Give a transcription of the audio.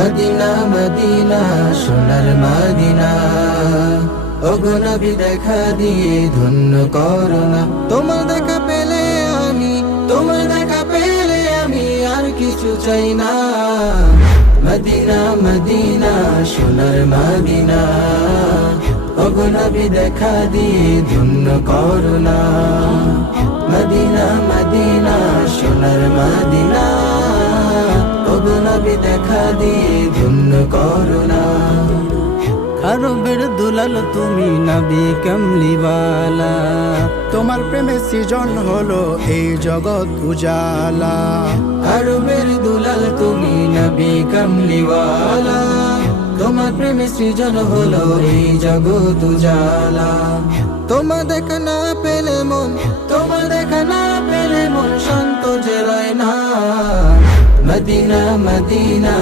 Medina Medina সোনার Medina, ওগো নবী দেখা দিয়ে ধন্য করোনা। তোমার দেখা পেলে আমি, তোমার দেখা পেলে আমি আর কিছু চাই না। মদিনা মদিনা সোনার মদিনা, ওগো নবী দেখা দিয়ে ধন্য করোনা। মদিনা মদিনা সোনার মদিনা, ওগো নবী দেখা দিয়ে ধন্য করোনা। আরবের দুলাল তুমি নবী কামলিওয়ালা, তোমার প্রেমে সৃজন হলো এই জগৎ উজালা। আরবের দুলাল তুমি নবী কামলিওয়ালা, তোমার প্রেমে সৃজন হলো এই জগৎ উজালা। তোমার দেখা না পেলে মন, তোমার দেখা না পেলে মন শান্ত যে রয় না। Medina Medina